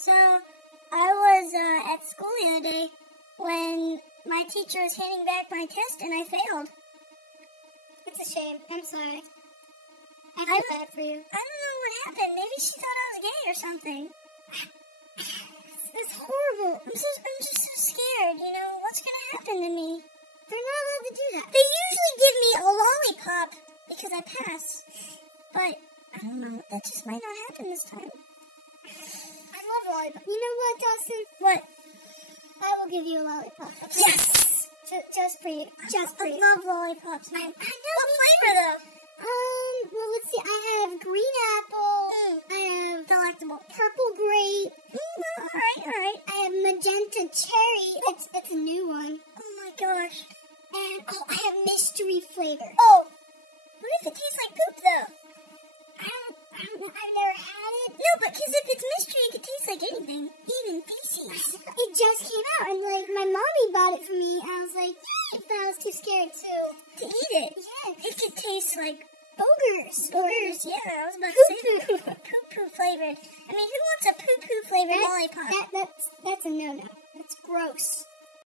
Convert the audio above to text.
So, I was at school the other day when my teacher was handing back my test and I failed. It's a shame. I'm sorry. I feel bad for you. I don't know what happened. Maybe she thought I was gay or something. It's horrible. I'm just so scared, you know? What's gonna happen to me? They're not allowed to do that. They usually give me a lollipop because I pass. But, I don't know, that just might not happen this time. I love lollipop. You know what, Dawson? What? I will give you a lollipop. Yes! Just for you. Just for I you. love lollipops. I know. What flavor, though? Well, let's see. I have green apple. I have Delectable. purple grape. Alright. I have magenta cherry. It's a new one. Oh my gosh. And, I have mystery flavor. Oh! What if it tastes like poop, though? I don't know. I've never had it. No, but because if it's mystery, it could taste like anything. Even feces. It just came out, and, my mommy bought it for me, and I was like, yay! But I was too scared To eat it. Yeah. It could taste like Boogers. boogers. Yeah, I was about to say poo-poo flavored. I mean, who wants a poo-poo flavored lollipop? That's a no-no. That's gross.